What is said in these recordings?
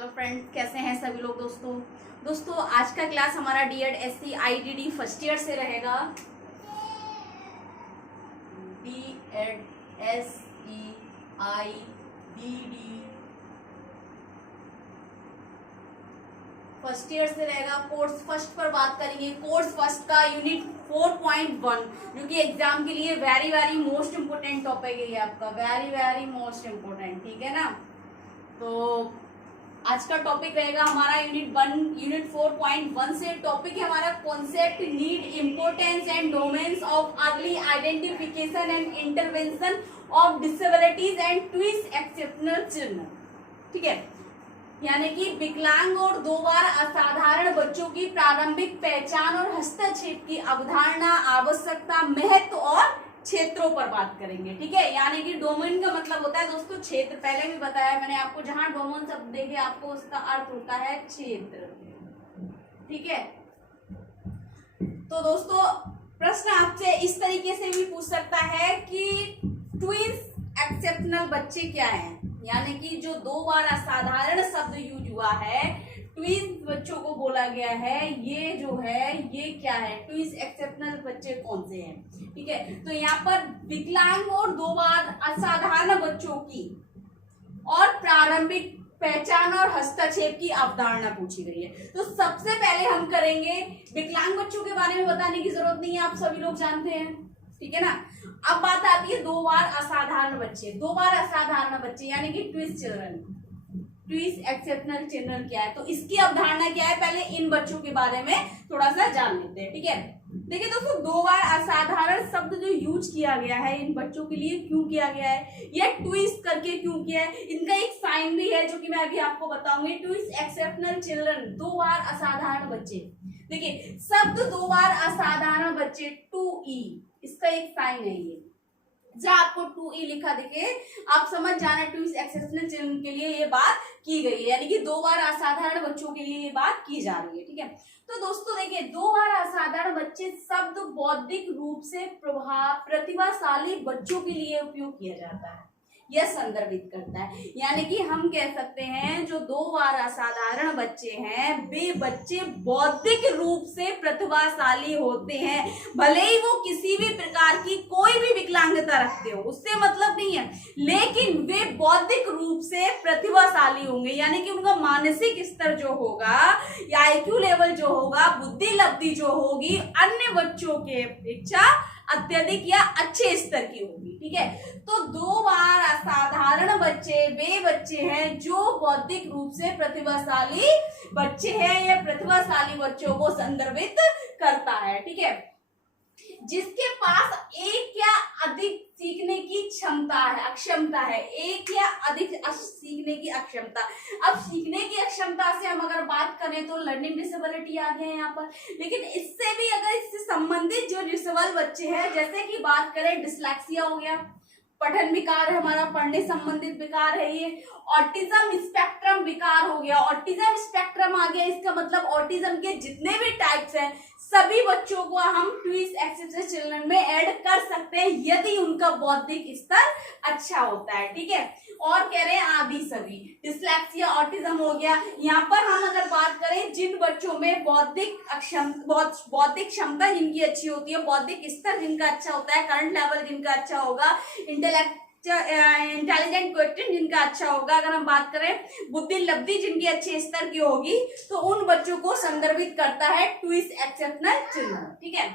Hello friends, कैसे हैं सभी लोग। दोस्तों आज का क्लास हमारा D Ed SC IDD first year से रहेगा। D Ed SE IDD first year से रहेगा। कोर्स फर्स्ट पर बात करेंगे। कोर्स फर्स्ट का यूनिट 4.1 जो कि एग्जाम के लिए वेरी मोस्ट इम्पोर्टेंट टॉपिक है। ये आपका वेरी मोस्ट इम्पोर्टेंट, ठीक है ना। तो आज का टॉपिक रहेगा हमारा यूनिट 4.1 से। टॉपिक है हमारा concept, need, importance and domains of early identification and intervention of disabilities and twist exceptional children, ठीक है। यानी कि विकलांग और दो बार असाधारण बच्चों की प्रारंभिक पहचान और हस्तक्षेप की अवधारणा, आवश्यकता, महत्व और क्षेत्रों पर बात करेंगे, ठीक है। यानी कि डोमेन का मतलब होता है दोस्तों क्षेत्र। पहले भी बताया मैंने आपको, जहां डोमेन शब्द देखे आपको उसका अर्थ होता है क्षेत्र, ठीक है। तो दोस्तों प्रश्न आपसे इस तरीके से भी पूछ सकता है कि ट्विंस एक्सेप्शनल बच्चे क्या हैं। यानी कि जो दो बार असाधारण शब्द यूज हुआ है, ट्विंस बच्चों को बोला गया है, ये जो है ये क्या है, ट्विंस एक्सेप्शनल बच्चे कौन से हैं, ठीक है। तो यहाँ पर विकलांग और दो बार असाधारण बच्चों की और प्रारंभिक पहचान और हस्तक्षेप की अवधारणा पूछी गई है। तो सबसे पहले हम करेंगे विकलांग बच्चों के बारे में बताने की जरूरत नहीं है, आप सभी लोग जानते हैं, ठीक है ना। अब बात आती है दो बार असाधारण बच्चे। दो बार असाधारण बच्चे यानी कि twist children, twist exceptional children क्या है, तो इसकी अवधारणा क्या है, पहले इन बच्चों के बारे में थोड़ा सा जान लेते हैं, ठीक है। देखिए दोस्तों, दो बार असाधारण शब्द जो यूज किया गया है इन बच्चों के लिए, क्यों किया गया है, या ट्विस्ट करके क्यों किया है, इनका एक साइन भी है जो कि मैं अभी आपको बताऊंगी। ट्विस्ट एक्सेप्शनल चिल्ड्रन, दो बार असाधारण बच्चे। देखिए शब्द दो बार असाधारण बच्चे, 2E, इसका एक साइन है ये। जहाँ आपको 2E लिखा दिखे आप समझ जाना ट्विस्ट एक्सेप्शनल चिल्ड्रन के लिए ये बात की गई है, यानी कि दो बार असाधारण बच्चों के लिए ये बात की जा रही है, ठीक है। तो दोस्तों देखिए, दो बार असाधारण बच्चे शब्द बौद्धिक रूप से प्रतिभाशाली बच्चों के लिए उपयोग किया जाता है, यह संदर्भित करता है। यानी कि हम कह सकते हैं जो दो बार असाधारण बच्चे हैं वे बच्चे बौद्धिक रूप से प्रतिभाशाली होते हैं, भले ही वो किसी भी प्रकार की कोई भी विकलांगता रखते हो, उससे मतलब नहीं है, लेकिन वे बौद्धिक रूप से प्रतिभाशाली होंगे। यानी कि उनका मानसिक स्तर जो होगा या IQ लेवल जो होगा, बुद्धि लब्धि जो होगी अन्य बच्चों के अपेक्षा अत्यधिक या अच्छे स्तर की होगी, ठीक है। तो दो बार असाधारण बच्चे वे बच्चे हैं जो बौद्धिक रूप से प्रतिभाशाली बच्चे हैं, या प्रतिभाशाली बच्चों को संदर्भित करता है, ठीक है। जिसके पास एक या अधिक सीखने की अक्षमता है, एक या अधिक सीखने की अक्षमता। अब सीखने की अक्षमता से हम अगर बात करें तो लर्निंग डिसेबिलिटी आ गया है यहाँ पर, लेकिन इससे भी अगर इससे संबंधित जो डिसेबल बच्चे हैं, जैसे कि बात करें डिस्लेक्सिया हो गया, पठन विकार है हमारा, पढ़ने संबंधित विकार है ये। ऑटिज्म स्पेक्ट्रम विकार हो गया, ऑटिज्म स्पेक्ट्रम आ गया, इसका मतलब ऑटिज्म के जितने भी टाइप्स हैं सभी बच्चों को हम ट्विस्ट एक्सेप्शनल चिल्ड्रन में ऐड कर सकते हैं यदि उनका बौद्धिक स्तर अच्छा होता है, ठीक है। और कह रहे हैं आदि सभी, डिस्लेक्सिया, ऑटिज्म हो गया। यहाँ पर हम अगर बात करें जिन बच्चों में बौद्धिक क्षमता जिनकी अच्छी होती है, बौद्धिक स्तर जिनका अच्छा होता है, करंट लेवल जिनका अच्छा होगा, इंटेलिजेंट क्वेश्चन जिनका अच्छा होगा, अगर हम बात करें बुद्धि लब्धि जिनकी अच्छे स्तर की होगी, तो उन बच्चों को संदर्भित करता है ट्विस्ट एक्सेप्शनल चिल्ड्रन, ठीक है।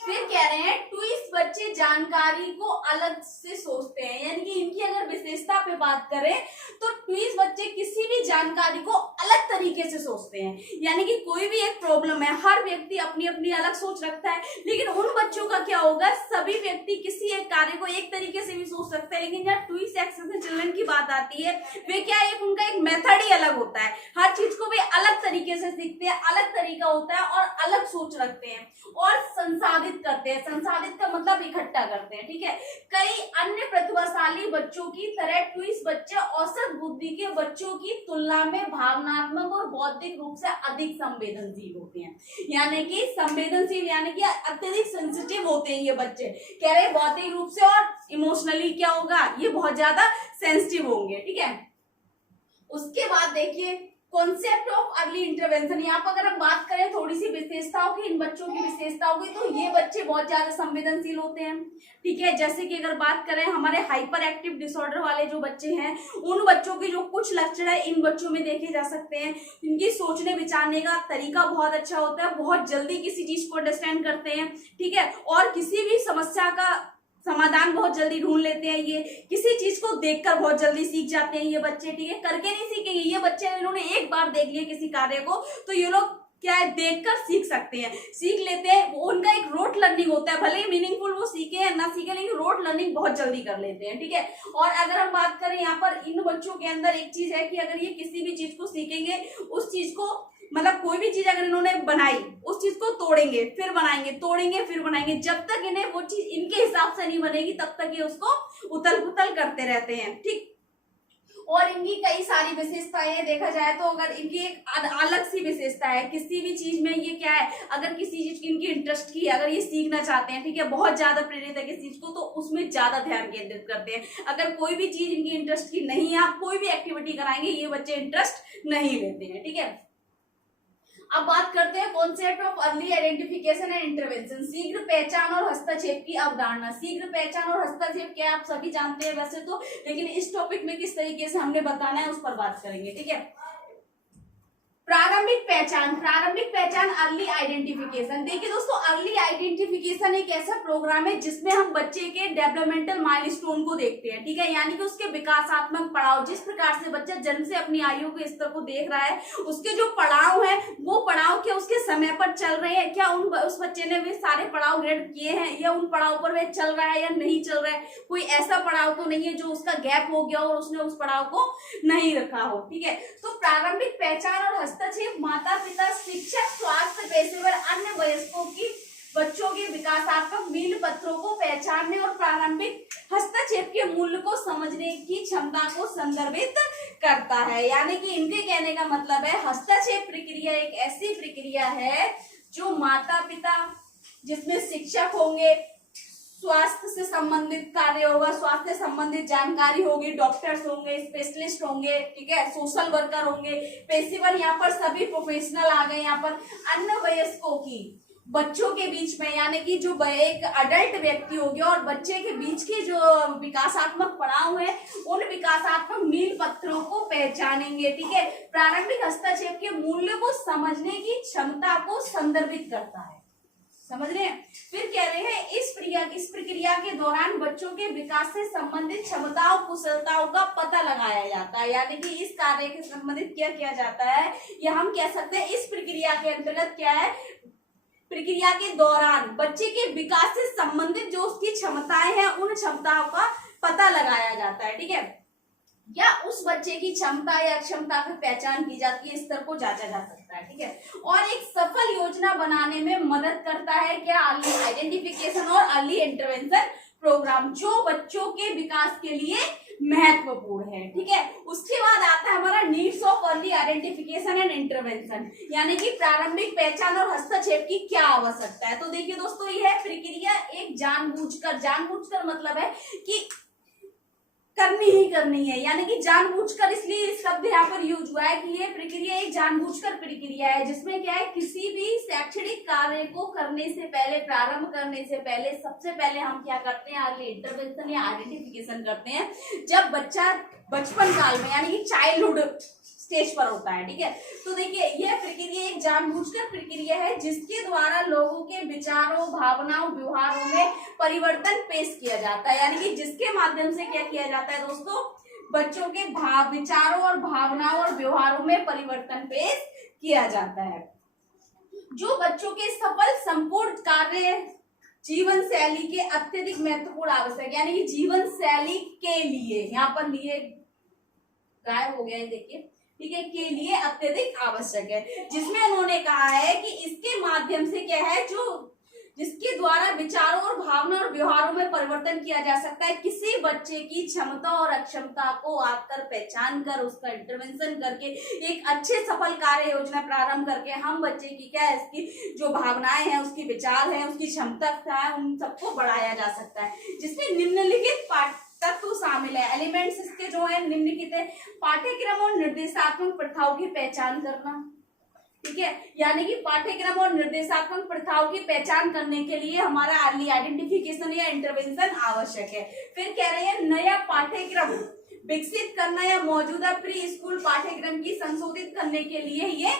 फिर कह रहे हैं ट्विस्ट बच्चे जानकारी को अलग से सोचते हैं, यानी कि इनकी अगर विशेषता पे बात करें तो ट्विस्ट बच्चे किसी भी जानकारी को अलग तरीके से सोचते हैं। यानी कि कोई भी एक प्रॉब्लम है, हर व्यक्ति अपनी अपनी अलग सोच रखता है, लेकिन उन बच्चों का क्या होगा, सभी व्यक्ति किसी एक कार्य को एक तरीके से भी सोच सकते हैं, लेकिन जब ट्विस्ट एक्सेप्शनल चिल्ड्रन की बात आती है वे क्या है, उनका एक मेथड ही अलग होता है, हर चीज को वे अलग तरीके से सीखते हैं, अलग तरीका होता है और अलग सोच रखते हैं और संसाधित करते हैं। संसाधित का मतलब इकट्ठा करते हैं, ठीक है। कई अन्य प्रतिभाशाली बच्चों की तरह ट्विस्ट बच्चे औसत बुद्धि के बच्चों की तुलना में भावनात्मक और बौद्धिक रूप से अधिक संवेदनशील होते हैं। यानी कि संवेदनशील यानी कि अत्यधिक सेंसिटिव होते हैं ये बच्चे, कह रहे बौद्धिक रूप से और इमोशनली क्या होगा, ये बहुत ज्यादा सेंसिटिव होंगे, ठीक है। उसके बाद देखिए कॉन्सेप्ट ऑफ अर्ली इंटरवेंशन। यहाँ पर अगर हम बात करें थोड़ी सी विशेषताओं की, इन बच्चों की विशेषताओं की, तो ये बच्चे बहुत ज्यादा संवेदनशील होते हैं, ठीक है। जैसे कि अगर बात करें हमारे हाइपर एक्टिव डिसऑर्डर वाले जो बच्चे हैं, उन बच्चों के जो कुछ लक्षण है इन बच्चों में देखे जा सकते हैं। इनकी सोचने विचारने का तरीका बहुत अच्छा होता है, बहुत जल्दी किसी चीज को अंडरस्टैंड करते हैं, ठीक है, और किसी भी समस्या का समाधान बहुत जल्दी ढूंढ लेते हैं। ये किसी चीज को देखकर बहुत जल्दी सीख जाते हैं ये बच्चे, ठीक है, करके नहीं सीखेंगे ये बच्चे। इन्होंने एक बार देख लिया किसी कार्य को तो ये लोग क्या है, देखकर सीख सकते हैं, सीख लेते हैं। उनका एक रोट लर्निंग होता है, भले ही मीनिंगफुल वो सीखे या ना सीखे, लेकिन रोट लर्निंग बहुत जल्दी कर लेते हैं, ठीक है। और अगर हम बात करें यहाँ पर इन बच्चों के अंदर एक चीज है कि अगर ये किसी भी चीज को सीखेंगे, उस चीज को मतलब कोई भी चीज अगर इन्होंने बनाई, उस चीज को तोड़ेंगे फिर बनाएंगे, तोड़ेंगे फिर बनाएंगे, जब तक इन्हें वो चीज इनके हिसाब से नहीं बनेगी तब तक ये उसको उथल पुथल करते रहते हैं, ठीक। और इनकी कई सारी विशेषताएं देखा जाए तो अगर इनकी एक अलग सी विशेषता है किसी भी चीज में, ये क्या है, अगर किसी चीज की इनकी इंटरेस्ट की है, अगर ये सीखना चाहते हैं, ठीक है, बहुत ज्यादा प्रेरित है किसी चीज को, तो उसमें ज्यादा ध्यान केंद्रित करते हैं। अगर कोई भी चीज इनकी इंटरेस्ट की नहीं है, आप कोई भी एक्टिविटी कराएंगे ये बच्चे इंटरेस्ट नहीं लेते हैं, ठीक है। अब बात करते हैं concept of early identification and intervention. शीघ्र पहचान और हस्तक्षेप की अवधारणा। शीघ्र पहचान और हस्तक्षेप क्या आप सभी जानते हैं वैसे तो, लेकिन इस टॉपिक में किस तरीके से हमने बताना है उस पर बात करेंगे, ठीक है। प्रारंभिक पहचान, प्रारंभिक पहचान अर्ली आइडेंटिफिकेशन। देखिए दोस्तों, अर्ली आइडेंटिफिकेशन एक ऐसा प्रोग्राम है जिसमें हम बच्चे के डेवलपमेंटल माइलस्टोन को देखते हैं, ठीक है, यानी कि उसके विकासात्मक पड़ाव, जिस प्रकार से बच्चा जन्म से अपनी आयु के स्तर को देख रहा है, उसके जो पड़ाव है वो पड़ाव क्या उसके समय पर चल रहे हैं, क्या उस बच्चे ने वे सारे पड़ाव ग्रेड किए हैं, या उन पड़ाव पर वे चल रहा है या नहीं चल रहा है। कोई ऐसा पड़ाव तो नहीं है जो उसका गैप हो गया और उसने उस पड़ाव को नहीं रखा हो, ठीक है। तो प्रारंभिक पहचान और हस्तक्षेप माता पिता, शिक्षक, स्वास्थ्य पेशेवर, अन्य वयस्कों की बच्चों के विकासात्मक मील पत्रों को पहचानने और प्रारंभिक हस्तक्षेप के मूल्य को समझने की क्षमता को संदर्भित करता है। यानी कि इनके कहने का मतलब है हस्तक्षेप प्रक्रिया एक ऐसी प्रक्रिया है जो माता पिता, जिसमें शिक्षक होंगे, स्वास्थ्य से संबंधित कार्य होगा, स्वास्थ्य से संबंधित जानकारी होगी, डॉक्टर्स होंगे, स्पेशलिस्ट होंगे, ठीक है, सोशल वर्कर होंगे, पेशेवर, यहाँ पर सभी प्रोफेशनल आ गए। यहाँ पर अन्य वयस्कों की बच्चों के बीच में, यानी कि जो एक अडल्ट व्यक्ति हो गया और बच्चे के बीच के जो विकासात्मक पड़ाव है, उन विकासात्मक मील पत्रों को पहचानेंगे, ठीक है। प्रारंभिक हस्तक्षेप के मूल्य को समझने की क्षमता को संदर्भित करता है, समझ रहे हैं। फिर कह रहे हैं इस प्रक्रिया के दौरान बच्चों के विकास से संबंधित क्षमताओं, कुशलताओं का पता लगाया जाता है। यानी कि इस कार्य के संबंधित क्या किया जाता है, या हम कह सकते हैं इस प्रक्रिया के अंतर्गत क्या है, प्रक्रिया के दौरान बच्चे के विकास से संबंधित जो उसकी क्षमताएं हैं, उन क्षमताओं का पता लगाया जाता है, ठीक है, या उस बच्चे की क्षमता या अक्षमता की पहचान की जाती है, स्तर को जांचा जा सकता है, ठीक है। और एक सफल योजना बनाने में मदद करता है क्या, अर्ली आइडेंटिफिकेशन और अर्ली इंटरवेंशन प्रोग्राम, जो बच्चों के विकास के लिए महत्वपूर्ण है, ठीक है। उसके बाद आता है हमारा needs of early identification and intervention, यानी कि प्रारंभिक पहचान और हस्तक्षेप की क्या आवश्यकता है। तो देखिए दोस्तों, यह प्रक्रिया एक जानबूझकर मतलब है कि करनी ही करनी है, यानी कि जानबूझकर, इसलिए इस शब्द यहाँ पर यूज हुआ है कि ये प्रक्रिया एक जानबूझकर प्रक्रिया है, जिसमें क्या है, किसी भी शैक्षणिक कार्य को करने से पहले, प्रारंभ करने से पहले, सबसे पहले हम क्या करते हैं, अर्ली इंटरवेंशन या आइडेंटिफिकेशन करते हैं, जब बच्चा बचपन काल में यानी कि चाइल्डहुड स्टेज पर होता है, ठीक है। तो देखिए, यह प्रक्रिया एक जानबूझकर प्रक्रिया है जिसके द्वारा लोगों के विचारों, भावनाओं, व्यवहारों में परिवर्तन पेश किया जाता है, यानी कि जिसके माध्यम से क्या किया जाता है दोस्तों, बच्चों के विचारों और भावनाओं और व्यवहारों में परिवर्तन पेश किया जाता है, जो बच्चों के सफल संपूर्ण कार्य जीवन शैली के अत्यधिक महत्वपूर्ण आवश्यक, यानी कि जीवन शैली के लिए, यहाँ पर लिए गायब हो गया है, देखिए, ठीक है, के लिए अत्यधिक आवश्यक है, जिसमें उन्होंने कहा है कि इसके माध्यम से क्या है, जो जिसके द्वारा विचारों और भावना और व्यवहारों में परिवर्तन किया जा सकता है, किसी बच्चे की क्षमता और अक्षमता को आकर पहचान कर उसका इंटरवेंशन करके एक अच्छे सफल कार्य योजना प्रारंभ करके हम बच्चे की क्या है, इसकी जो भावनाएं हैं, उसकी विचार है, उसकी क्षमता है, उन सबको बढ़ाया जा सकता है, जिसमें निम्नलिखित तत्व शामिल है। एलिमेंट्स इसके जो है निम्नलिखित है, पाठ्यक्रम और निर्देशात्मक प्रथाओं की पहचान करना, ठीक है, यानी कि पाठ्यक्रम और निर्देशात्मक प्रथाओं की पहचान करने के लिए हमारा अर्ली आइडेंटिफिकेशन या इंटरवेंशन आवश्यक है। फिर कह रहे हैं नया पाठ्यक्रम विकसित करना या मौजूदा प्री स्कूल पाठ्यक्रम की संशोधित करने के लिए ये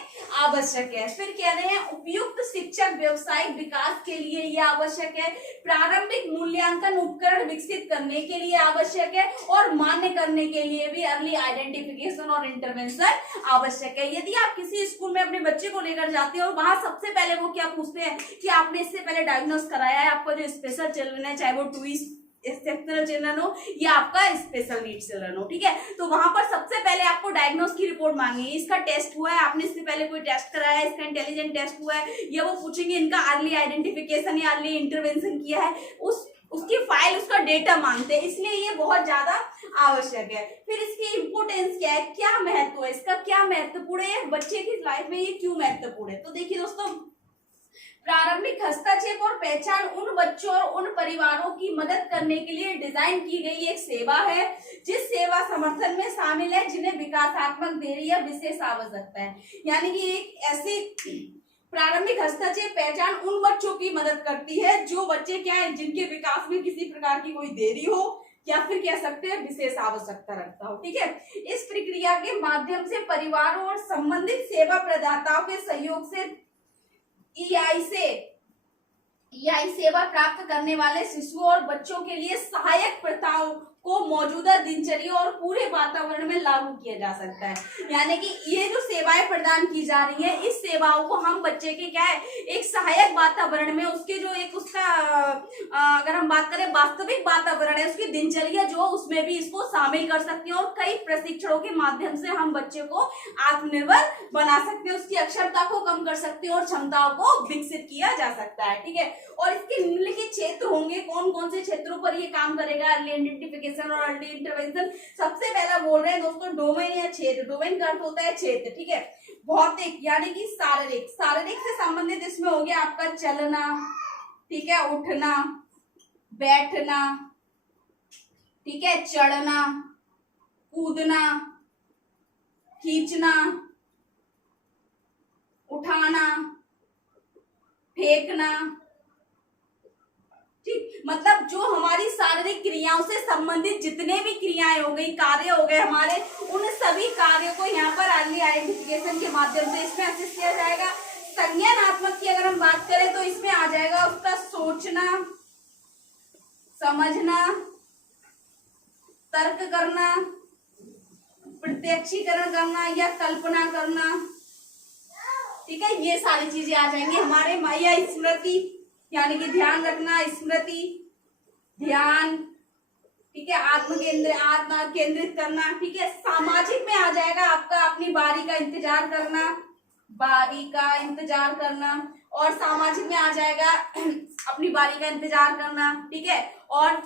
आवश्यक है। फिर कह रहे हैं उपयुक्त शिक्षक व्यवसायिक विकास के लिए ये आवश्यक है। प्रारंभिक मूल्यांकन उपकरण विकसित करने के लिए आवश्यक है और मान्य करने के लिए भी अर्ली आइडेंटिफिकेशन और इंटरवेंशन आवश्यक है। यदि आप किसी स्कूल में अपने बच्चे को लेकर जाते हो और वहां सबसे पहले वो क्या पूछते हैं कि आपने इससे पहले डायग्नोस कराया है आपका जो स्पेशल चिल्ड्रन है, चाहे वो 2 एक्सेप्शनल चिल्ड्रन हो या आपका स्पेशल नीड्स चिल्ड्रन हो, ठीक है, तो वहां पर सबसे पहले आपको डायग्नोस की रिपोर्ट मांगेंगे, इसका टेस्ट हुआ है, आपने इससे पहले कोई टेस्ट कराया है, इसका इंटेलिजेंट टेस्ट हुआ है, या वो पूछेंगे इनका अर्ली आइडेंटिफिकेशन या अर्ली इंटरवेंशन किया है, उसकी फाइल, उसका डेटा मांगते हैं, इसलिए ये बहुत ज्यादा आवश्यक है। फिर इसकी इंपोर्टेंस क्या है, क्या महत्व है, इसका क्या महत्वपूर्ण है बच्चे की लाइफ में, ये क्यों महत्वपूर्ण है। तो देखिए दोस्तों, प्रारंभिक हस्तक्षेप और पहचान उन बच्चों और उन परिवारों की मदद करने के लिए डिजाइन की गई एक सेवा है जिस सेवा समर्थन में शामिल है जिन्हें विकासात्मक देरी या विशेष आवश्यकता है। यानी कि एक ऐसी प्रारंभिक हस्तक्षेप पहचान उन बच्चों की मदद करती है जो बच्चे क्या है, जिनके विकास में किसी प्रकार की कोई देरी हो या फिर कह सकते हैं विशेष आवश्यकता रखता हो, ठीक है। इस प्रक्रिया के माध्यम से परिवारों और संबंधित सेवा प्रदाताओं के सहयोग से ईआई सेवा प्राप्त करने वाले शिशुओं और बच्चों के लिए सहायक प्रथाओं को मौजूदा दिनचर्या और पूरे वातावरण में लागू किया जा सकता है। यानी कि ये जो सेवाएं प्रदान की जा रही है, इस सेवाओं को हम बच्चे के क्या है एक सहायक वातावरण में, उसके जो एक उसका अगर हम बात करें वास्तविक वातावरण है, उसकी दिनचर्या जो उसमें भी इसको शामिल कर सकते हैं और कई प्रशिक्षणों के माध्यम से हम बच्चे को आत्मनिर्भर बना सकते हैं, उसकी अक्षरता को कम कर सकते हैं और क्षमताओं को विकसित किया जा सकता है, ठीक है। और इसके निम्नलिखित क्षेत्र होंगे, कौन कौन से क्षेत्रों पर ये काम करेगा अर्ली आइडेंटिफिकेशन और अर्ली इंटरवेंशन। सबसे पहला बोल रहे हैं दोस्तों डोमेन या क्षेत्र। डोमेन का अर्थ होता है क्षेत्र, ठीक है। भौतिक यानी कि शारीरिक, शारीरिक से संबंधित इसमें हो गया आपका चलना, ठीक है, उठना, बैठना, ठीक है, चढ़ना, कूदना, खींचना, उठाना, फेंकना, ठीक, मतलब जो हमारी शारीरिक क्रियाओं से संबंधित जितने भी क्रियाएं हो गई, कार्य हो गए हमारे, उन सभी कार्यों को यहाँ पर अर्ली आइडेंटिफिकेशन के माध्यम से इसमें असिस्ट किया जाएगा। संज्ञानात्मक की अगर हम बात करें तो इसमें आ जाएगा उसका सोचना, समझना, तर्क करना, प्रत्यक्षीकरण करना या कल्पना करना, ठीक है, ये सारी चीजें आ जाएंगी हमारे माया स्मृति यानी कि ध्यान रखना, स्मृति, ध्यान, ठीक है, आत्मा केंद्रित करना, ठीक है। सामाजिक में आ जाएगा आपका अपनी बारी का इंतजार करना, बारी का इंतजार करना, और सामाजिक में आ जाएगा अपनी बारी का इंतजार करना, ठीक है, और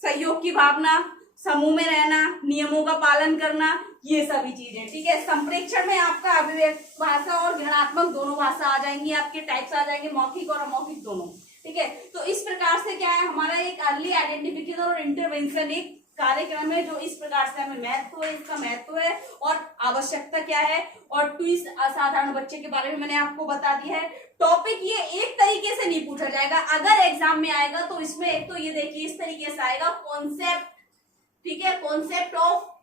सहयोग की भावना, समूह में रहना, नियमों का पालन करना, ये सभी चीजें, ठीक है। संप्रेक्षण में आपका अभिव्यक्त भाषा और गणनात्मक दोनों भाषा आ जाएंगी, आपके टाइप्स आ जाएंगे, मौखिक और अमौखिक दोनों, ठीक है। तो इस प्रकार से क्या है हमारा एक अर्ली आइडेंटिफिकेशन और इंटरवेंशन एक कार्यक्रम है जो इस प्रकार से हमें महत्व है, इसका महत्व है और आवश्यकता क्या है, और ट्विस्ट असाधारण बच्चे के बारे में मैंने आपको बता दिया है। टॉपिक ये एक तरीके से नहीं पूछा जाएगा, अगर एग्जाम में आएगा तो इसमें एक तो ये देखिए इस तरीके से आएगा कॉन्सेप्ट, ठीक है, concept of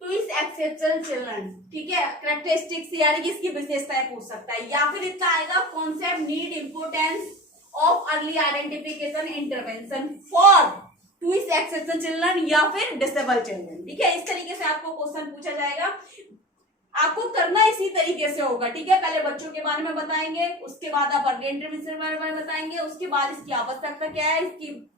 twist exceptional children, ठीक है, कैरेक्टरिस्टिक्स यानी कि इसकी विशेषताएं पूछ सकता है, या फिर इसका आएगा concept need importance of early identification intervention for twist exceptional children या फिर डिसेबल चिल्ड्रन, ठीक है। इस तरीके से आपको क्वेश्चन पूछा जाएगा, आपको करना इसी तरीके से होगा, ठीक है। पहले बच्चों के बारे में बताएंगे, उसके बाद आप अर्ली इंटरवेंशन के बारे में बताएंगे, उसके बाद इसकी आवश्यकता क्या है, इसकी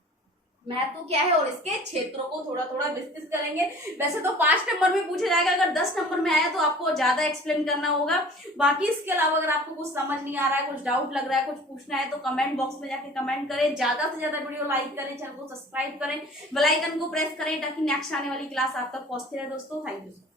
महत्व क्या है और इसके क्षेत्रों को थोड़ा थोड़ा विस्तृत करेंगे। वैसे तो 5 नंबर में पूछा जाएगा, अगर 10 नंबर में आया तो आपको ज्यादा एक्सप्लेन करना होगा। बाकी इसके अलावा अगर आपको कुछ समझ नहीं आ रहा है, कुछ डाउट लग रहा है, कुछ पूछना है तो कमेंट बॉक्स में जाके कमेंट करें, ज्यादा से ज्यादा वीडियो लाइक करें, चैनल को सब्सक्राइब करें, बेल आइकन को प्रेस करें ताकि नेक्स्ट आने वाली क्लास आप तक पहुंचती रहे दोस्तों। Thank you.